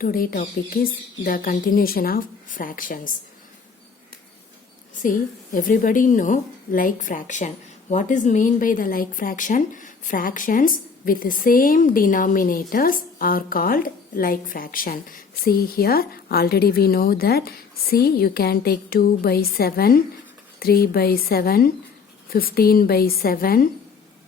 Today topic is the continuation of fractions. See, everybody know like fraction. What is mean by the like fraction? Fractions with the same denominators are called like fraction. See here, already we know that. See, you can take 2 by 7, 3 by 7, 15 by 7,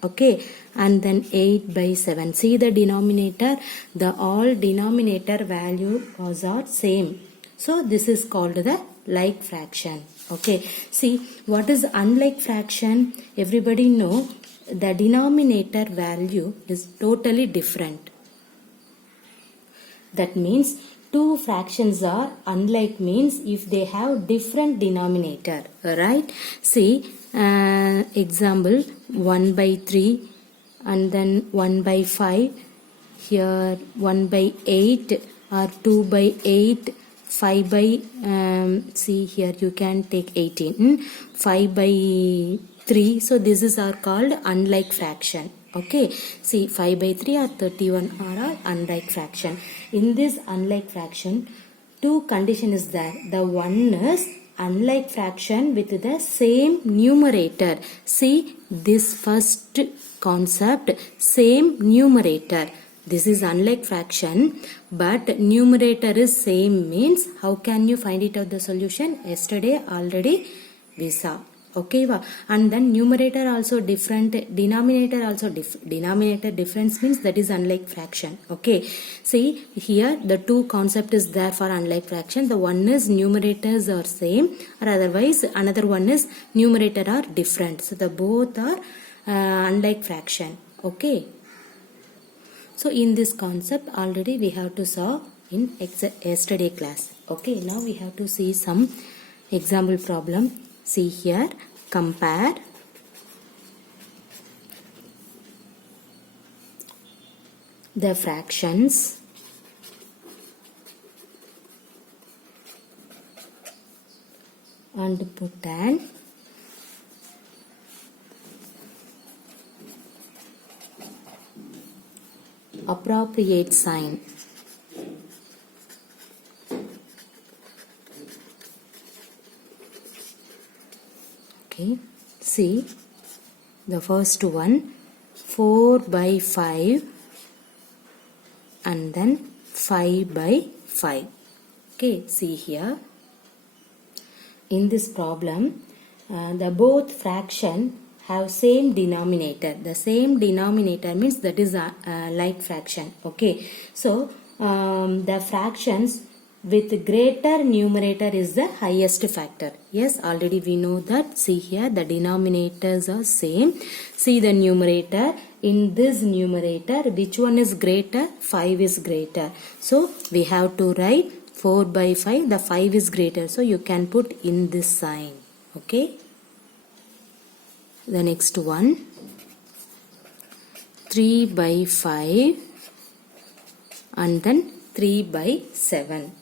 okay, and then 8 by 7. See the denominator, the all denominator value are same. So this is called the like fraction. Okay, see what is unlike fraction? Everybody know the denominator value is totally different. That means two fractions are unlike means if they have different denominator, right? See, example 1 by 3 and then 1 by 5, here 1 by 8 or 2 by 8, 5 by, see here you can take 18, 5 by 3, so this is are called unlike fraction. Okay, see 5 by 3 or 31 are unlike fraction. In this unlike fraction, two condition is there. The one is unlike fraction with the same numerator. See this first concept, same numerator. This is unlike fraction, but numerator is same means how can you find it out the solution? Yesterday already we saw. Okay, and then numerator also different, denominator also denominator difference means that is unlike fraction. Okay, see here the two concept is there for unlike fraction. The one is numerators are same, or otherwise another one is numerator are different. So the both are unlike fraction. Okay, so in this concept already we have to solve in yesterday class. Okay, now we have to see some example problem. See here, compare the fractions and put an appropriate sign. Okay, see the first one 4 by 5 and then 5 by 5. Okay, see here in this problem the both fraction have same denominator. The same denominator means that is like fraction. Okay, so the fractions with greater numerator is the highest factor. Yes, already we know that. See here the denominators are same. See the numerator. In this numerator which one is greater? 5 is greater. So we have to write 4 by 5. The 5 is greater. So you can put in this sign. Okay. The next one 3 by 5 and then 3 by 7.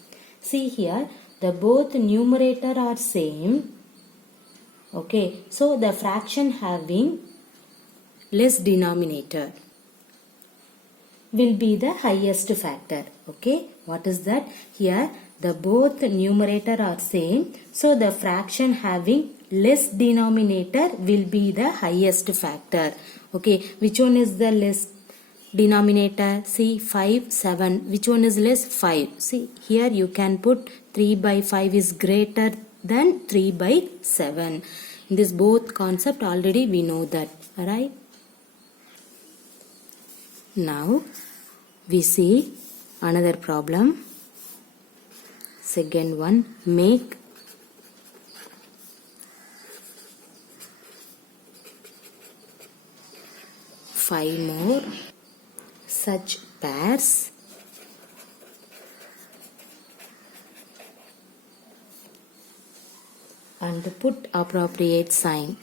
See here the both numerator are same. Okay, so the fraction having less denominator will be the highest factor. Okay, what is that? Here the both numerator are same, so the fraction having less denominator will be the highest factor. Okay, which one is the less denominator? See 5, 7. Which one is less? 5. See here you can put 3 by 5 is greater than 3 by 7. In this both concept already we know that. Alright. Now we see another problem. Second one, make five more such pairs and put appropriate sign.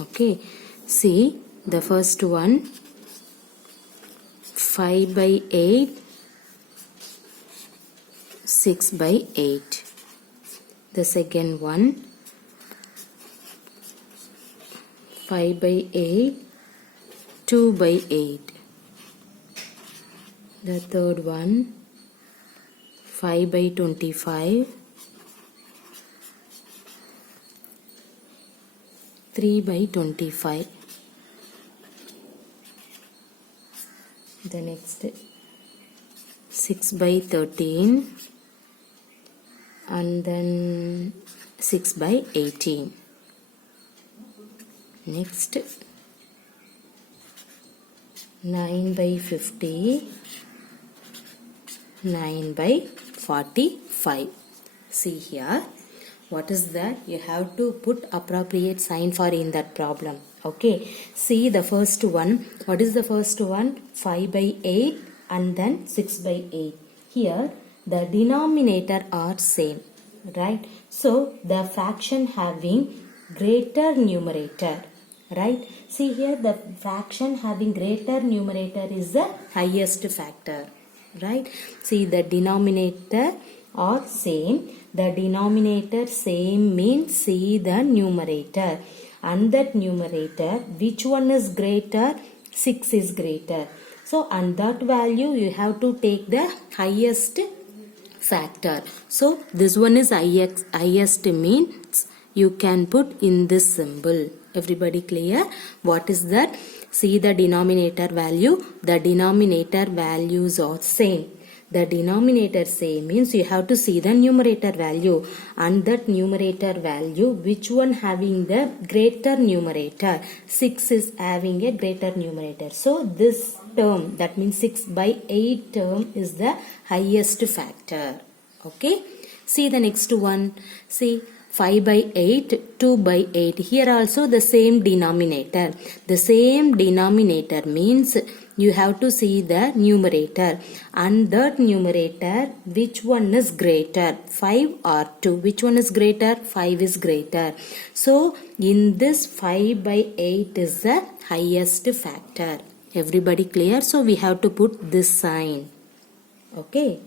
Okay, see the first one 5 by 8, 6 by 8. The second one 5 by 8, 2 by 8. The third one, 5 by 25, 3 by 25. The next, 6 by 13, and then 6 by 18. Next, 9 by 50, 9 by 45. See here, what is that? You have to put appropriate sign for in that problem. Okay, see the first one. What is the first one? 5 by 8 and then 6 by 8. Here the denominator are same, right? So the fraction having greater numerator, right? See here, the fraction having greater numerator is the highest factor, right? See, the denominator are same. The denominator same means see the numerator, and that numerator, which one is greater? 6 is greater. So and that value you have to take the highest factor. So this one is highest means you can put in this symbol. Everybody clear? What is that? See the denominator value. The denominator values are same. The denominator same means you have to see the numerator value, and that numerator value, which one having the greater numerator? 6 is having a greater numerator. So this term, that means 6 by 8 term, is the highest factor. Okay. See the next one. See, 5 by 8, 2 by 8. Here also the same denominator. The same denominator means you have to see the numerator, and that numerator, which one is greater? 5 or 2? Which one is greater? 5 is greater. So in this 5 by 8 is the highest factor. Everybody clear? So we have to put this sign. Okay.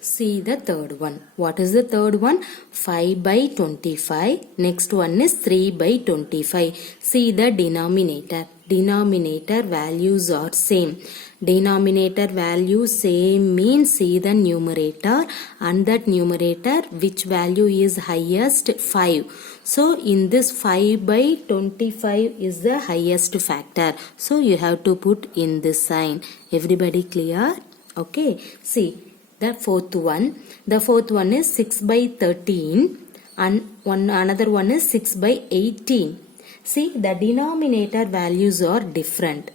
See the third one. What is the third one? 5 by 25. Next one is 3 by 25. See the denominator. Denominator values are same. Denominator value same means see the numerator, and that numerator, which value is highest? 5. So in this 5 by 25 is the highest factor. So you have to put in this sign. Everybody clear? Okay. See the fourth one. The fourth one is 6 by 13, and another one is 6 by 18. See, the denominator values are different,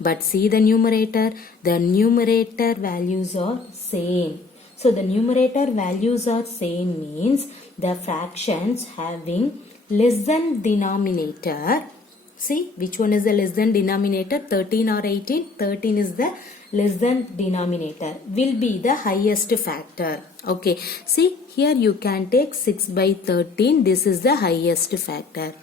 but see the numerator. The numerator values are same. So the numerator values are same means the fractions having less than denominator. See, which one is the less than denominator? 13 or 18? 13 is the less than denominator, will be the highest factor. Okay. See, here you can take 6 by 13. This is the highest factor.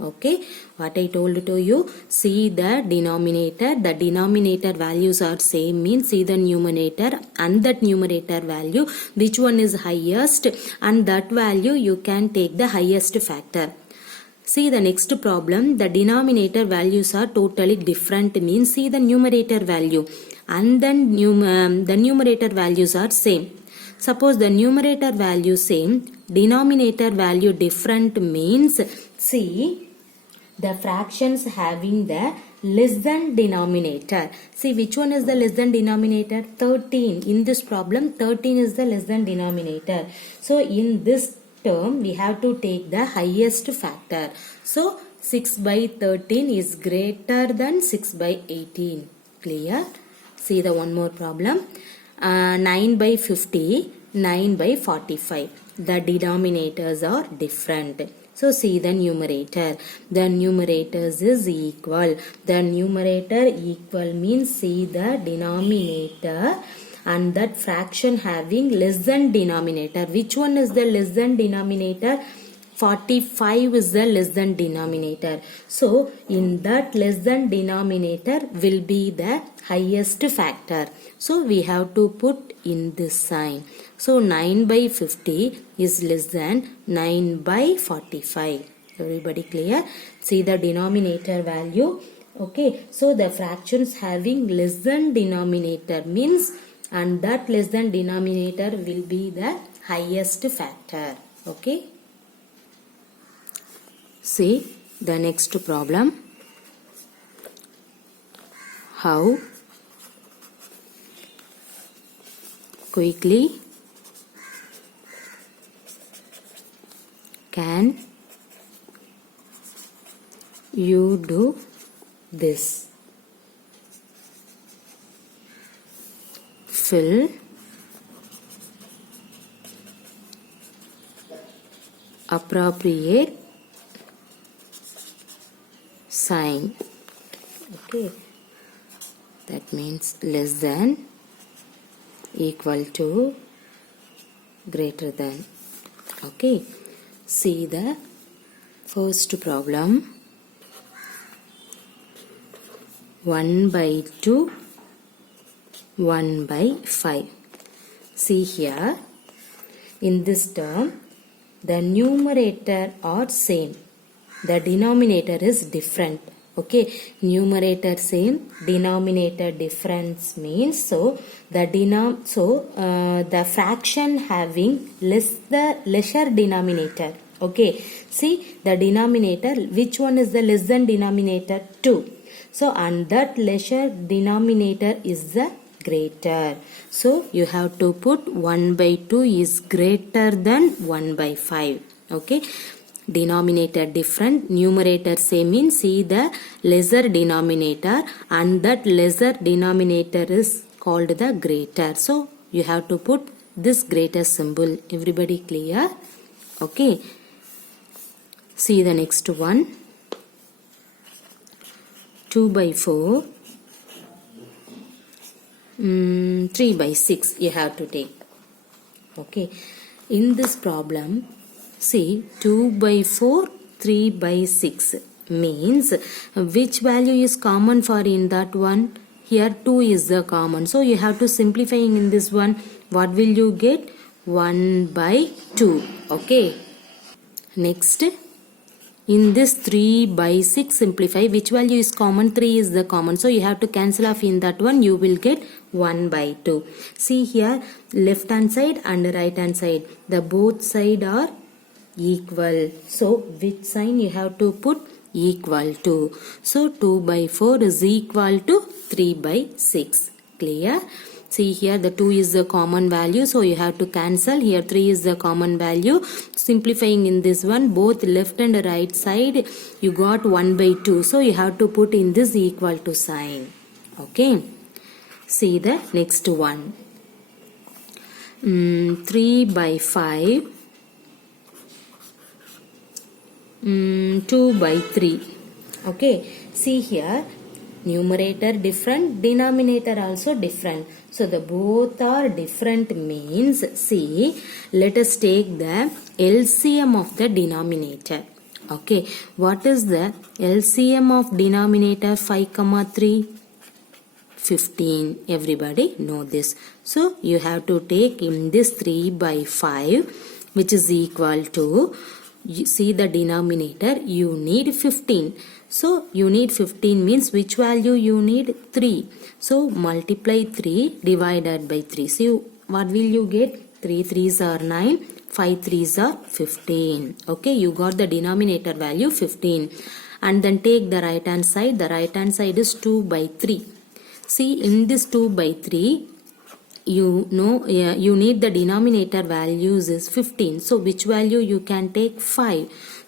Okay. What I told to you, see the denominator. The denominator values are same means see the numerator, and that numerator value, which one is highest, and that value you can take the highest factor. See the next problem. The denominator values are totally different means see the numerator value, and then the numerator values are same. Suppose the numerator value same, denominator value different means see the fractions having the less than denominator. See, which one is the less than denominator? 13. In this problem, 13 is the less than denominator. So in this term, we have to take the highest factor. So 6 by 13 is greater than 6 by 18. Clear? See the one more problem. 9 by 50, 9 by 45. The denominators are different. So see the numerator. The numerators is equal. The numerator equal means see the denominator, and that fraction having less than denominator. Which one is the less than denominator? 45 is the less than denominator. So in that less than denominator will be the highest factor. So we have to put in this sign. So 9 by 50 is less than 9 by 45. Everybody clear? See the denominator value. Okay, so the fractions having less than denominator means, and that less than denominator will be the highest factor. Okay. See the next problem. How quickly can you do this? Fill appropriate sign. Okay, that means less than, equal to, greater than. Okay, see the first problem. 1/2, 1/5. See here, in this term, the numerator are same. The denominator is different. Okay, numerator same, denominator difference means the fraction having lesser denominator. Okay, see the denominator, which one is the less than denominator? 2. So and that lesser denominator is the greater. So you have to put 1/2 is greater than 1/5. Okay. Denominator different, numerator same means see the lesser denominator, and that lesser denominator is called the greater. So you have to put this greater symbol. Everybody clear? Okay. See the next one. 2/4, 3/6 you have to take. Okay. In this problem, see 2/4, 3/6 means which value is common for in that one? Here 2 is the common. So you have to simplifying in this one. What will you get? 1/2. Okay. Next, in this 3/6 simplify, which value is common? 3 is the common. So you have to cancel off in that one. You will get 1/2. See here, left hand side and right hand side, the both side are equal. So which sign you have to put? Equal to. So 2/4 is equal to 3/6. Clear? See here, the 2 is the common value, so you have to cancel. Here 3 is the common value. Simplifying in this one, both left and right side, you got 1/2. So you have to put in this equal to sign. Okay. See the next one. 3/5, 2/3. Okay. See here, numerator different, denominator also different. So the both are different means, see, let us take the LCM of the denominator. Okay, what is the LCM of denominator? 5, 3, 15. Everybody know this. So you have to take in this 3/5, which is equal to, you see the denominator, you need 15. So you need 15 means which value you need? 3. So multiply 3 divided by 3. See what will you get? 3 3s are 9, 5 3s are 15. Okay, you got the denominator value 15. And then take the right hand side. The right hand side is 2/3. See, in this 2/3, you know you need the denominator values is 15. So which value you can take? 5.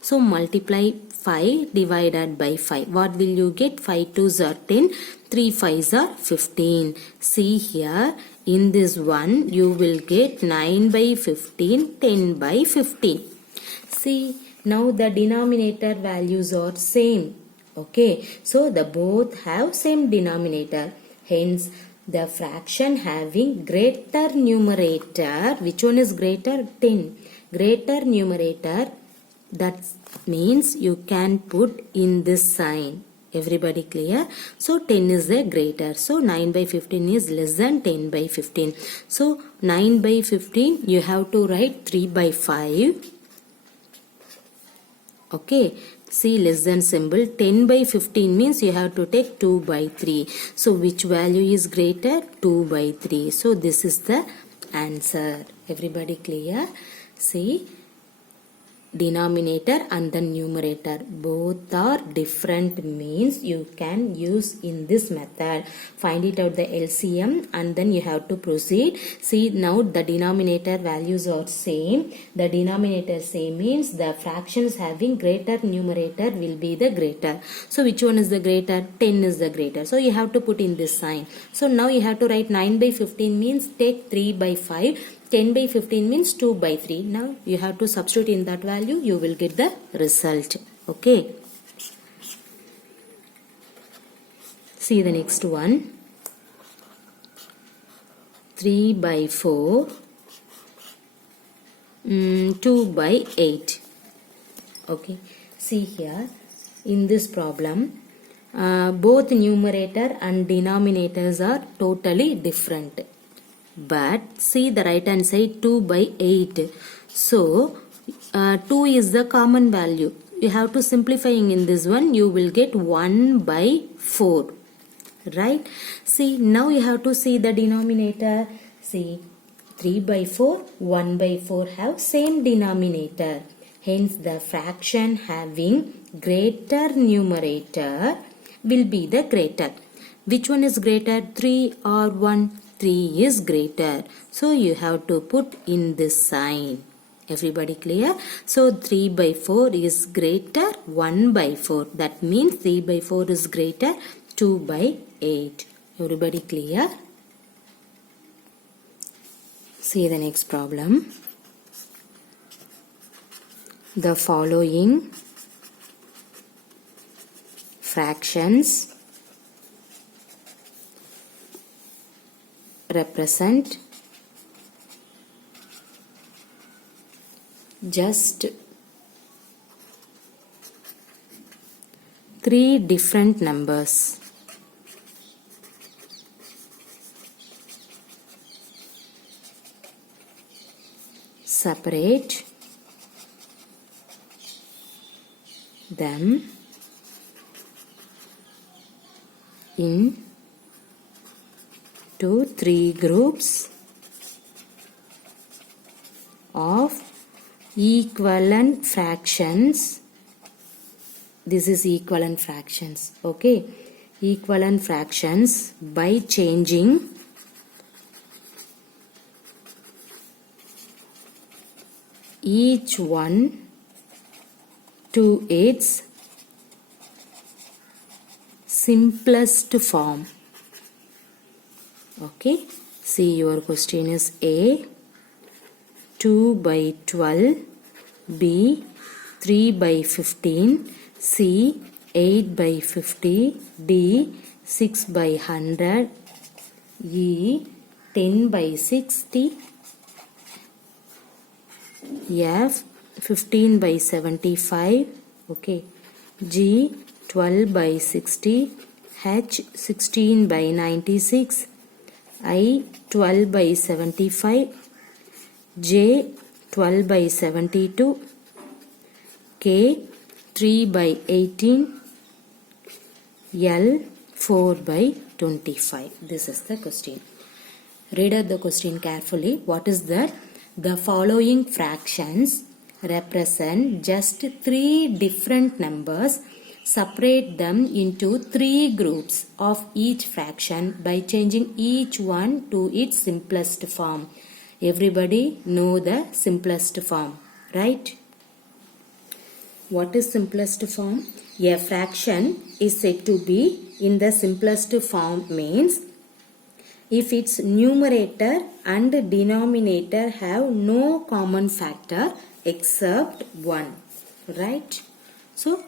So multiply 5 divided by 5. What will you get? 5 2s are 10, 3 5s are 15. See here, in this one you will get 9/15, 10/15. See, now the denominator values are same. Okay, so the both have same denominator. Hence the fraction having greater numerator, which one is greater? 10. Greater numerator, that means you can put in this sign. Everybody clear? So 10 is the greater. So 9/15 is less than 10/15. So 9/15 you have to write 3/5. Okay, see less than symbol. 10 by 15 means you have to take 2 by 3. So which value is greater? 2 by 3. So this is the answer. Everybody clear? See, denominator and the numerator both are different means you can use in this method. Find it out the LCM and then you have to proceed. See, now the denominator values are same. The denominator same means the fractions having greater numerator will be the greater. So which one is the greater? 10 is the greater. So you have to put in this sign. So now you have to write 9 by 15 means take 3 by 5. 10 by 15 means 2 by 3. Now you have to substitute in that value, you will get the result. Okay. See the next one. 3 by 4, 2 by 8. Okay. See here, in this problem, both numerator and denominators are totally different. But see the right hand side 2 by 8. So 2 is the common value. You have to simplifying in this one. You will get 1 by 4. Right? See, now you have to see the denominator. See, 3 by 4, 1 by 4 have same denominator. Hence the fraction having greater numerator will be the greater. Which one is greater? 3 or 1? 3 is greater. So you have to put in this sign. Everybody clear? So 3 by 4 is greater 1 by 4. That means 3 by 4 is greater 2 by 8. Everybody clear? See the next problem. The following fractions represent just 3 different numbers. Separate them into 3 groups of equivalent fractions. This is equivalent fractions. Okay, equivalent fractions by changing each one to its simplest form. Okay, see your question is A 2 by 12, B 3 by 15, C 8 by 50, D 6 by 100, E 10 by 60, F 15 by 75, okay, G 12 by 60, H 16 by 96, I 12 by 75, J 12 by 72, K 3 by 18, L 4 by 25. This is the question. Read out the question carefully. What is that? The following fractions represent just 3 different numbers. Separate them into 3 groups of each fraction by changing each one to its simplest form. Everybody know the simplest form, right? What is simplest form? A fraction is said to be in the simplest form means if its numerator and denominator have no common factor except 1, right? So,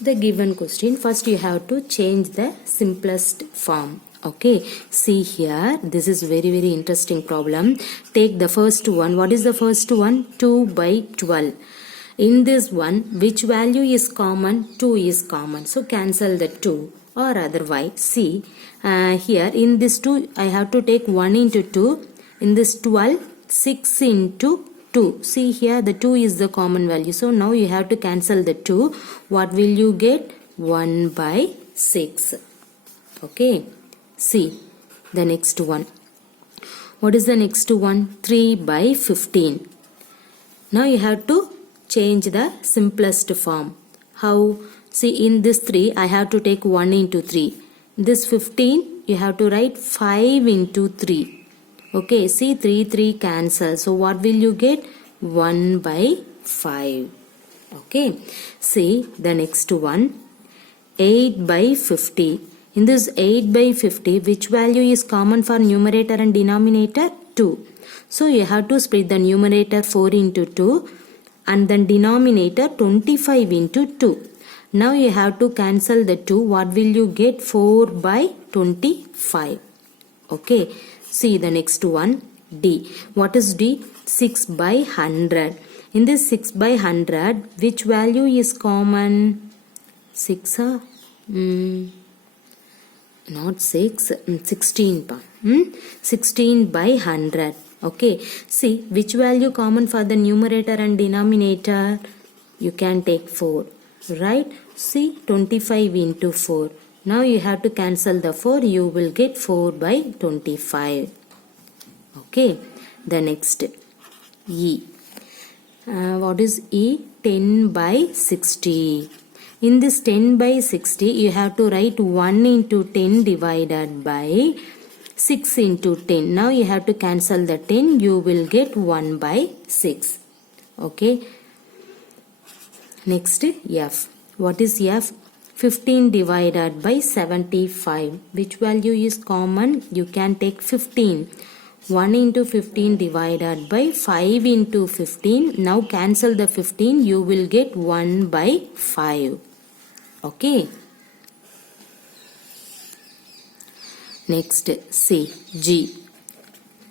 the given question, first you have to change the simplest form. Okay, see here, this is very interesting problem. Take the first one. What is the first one? 2 by 12. In this one, which value is common? 2 is common. So cancel the 2 or otherwise. See, here in this 2, I have to take 1 into 2. In this 12, 6 into 2. See here, the 2 is the common value. So now you have to cancel the 2. What will you get? 1 by 6. Okay. See the next one. What is the next one? 3 by 15. Now you have to change the simplest form. How? See, in this 3, I have to take 1 into 3. This 15, you have to write 5 into 3. Okay, see, 3 cancel. So what will you get? 1 by 5. Okay, see the next one. 8 by 50. In this 8 by 50, which value is common for numerator and denominator? 2. So you have to split the numerator 4 into 2 and then denominator 25 into 2. Now you have to cancel the 2. What will you get? 4 by 25. Okay. See the next one. D. What is D? 6 by 100. In this 6 by 100, which value is common? 6 not 6, 16 16 by 100. Okay, see which value common for the numerator and denominator? You can take 4, right? See, 25 into 4. Now you have to cancel the 4. You will get 4 by 25. Okay, the next E. What is E? 10 by 60. In this 10 by 60, you have to write 1 into 10 divided by 6 into 10. Now you have to cancel the 10. You will get 1 by 6. Okay. Next, F. What is F? 15 divided by 75. Which value is common? You can take 15. 1 into 15 divided by 5 into 15. Now cancel the 15. You will get 1 by 5. Okay. Next, C. G.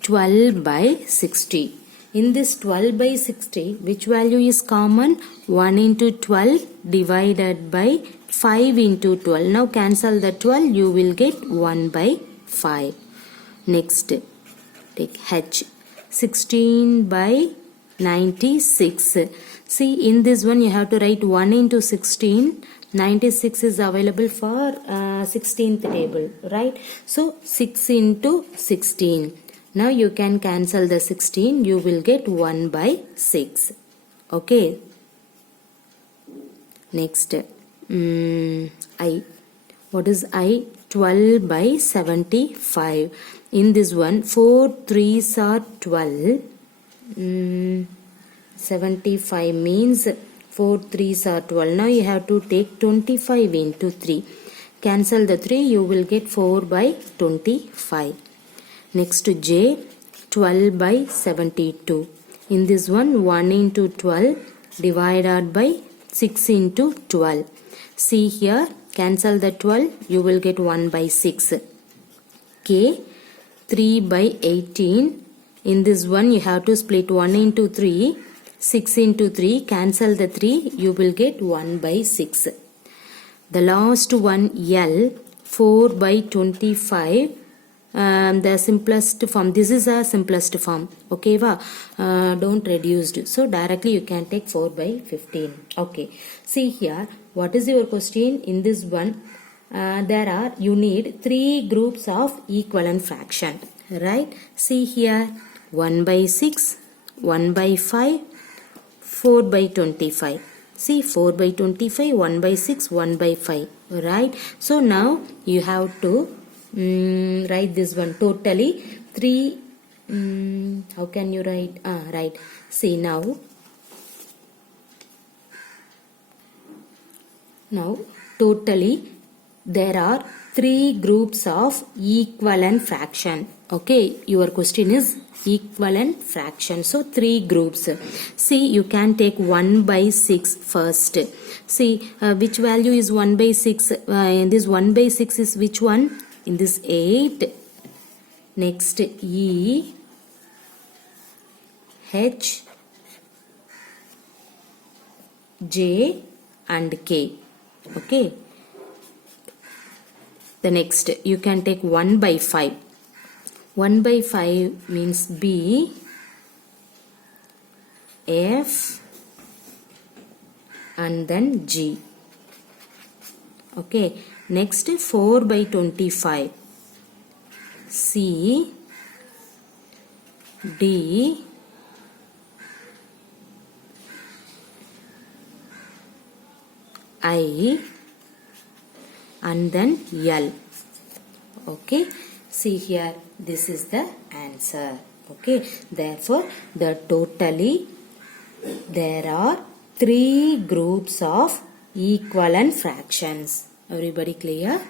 12 by 60. In this 12 by 60, which value is common? 1 into 12 divided by 5 into 12. Now cancel the 12. You will get 1 by 5. Next, take H. 16 by 96. See, in this one you have to write 1 into 16. 96 is available for 16th table, right? So 6 into 16. Now you can cancel the 16. You will get 1 by 6. Okay. Next, I. What is I? 12 by 75. In this one, 4 3s are 12. 75 means 4 3s are 12. Now you have to take 25 into 3. Cancel the 3. You will get 4 by 25. Next to J. 12 by 72. In this one, 1 into 12 divided by 6 into 12. See here, cancel the 12. You will get 1 by 6. K. 3 by 18. In this one, you have to split 1 into 3. 6 into 3, cancel the 3, you will get 1 by 6. The last one, L, 4 by 25, the simplest form. This is a simplest form. Okay, don't reduce. So directly you can take 4 by 15. Okay, see here, what is your question? In this one, you need 3 groups of equivalent fraction, right? See here, 1 by 6, 1 by 5, 4 by 25. See, 4 by 25, 1 by 6, 1 by 5. Right? So now you have to write this one. Totally 3. How can you write? Right. See now. Now totally there are 3 groups of equivalent fraction. Okay. Your question is equivalent fraction. So 3 groups. See, you can take 1 by 6 first. See, which value is 1 by 6? This 1 by 6 is which one? In this 8. Next, E, H, J and K. Okay. The next, you can take 1 by 5. 1 by 5 means B, F and then G. Okay, next 4 by 25. C, D, I and then L. Okay, see here, this is the answer. Okay, therefore totally there are 3 groups of equivalent fractions. Everybody clear?